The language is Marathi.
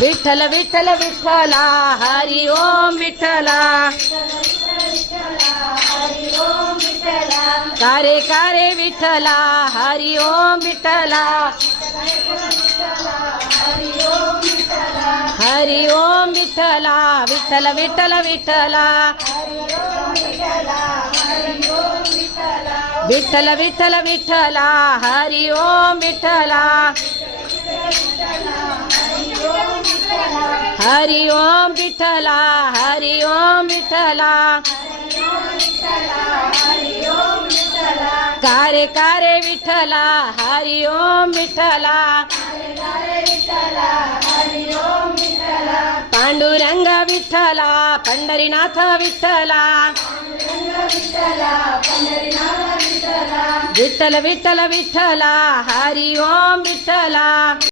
विठ्ठल विठ्ठल विठ्ठला हरि ओम विठ्ठला कारे कारे विठ्ठला हरि ओम विठ्ठला हरि ओम विठ्ठला विठ्ठल विठ्ठल विठ्ठला विठ्ठल विठ्ठल विठ्ठला हरि ओम विठ्ठला हरि ओम विठ्ठला हरि ओम विठ्ठला कारे कारे विठ्ठला हरि ओम विठ्ठला पांडुरंग विठ्ठला पंढरीनाथ विठ्ठला विठ्ठल विठ्ठल विठ्ठला हरि ओम विठ्ठला।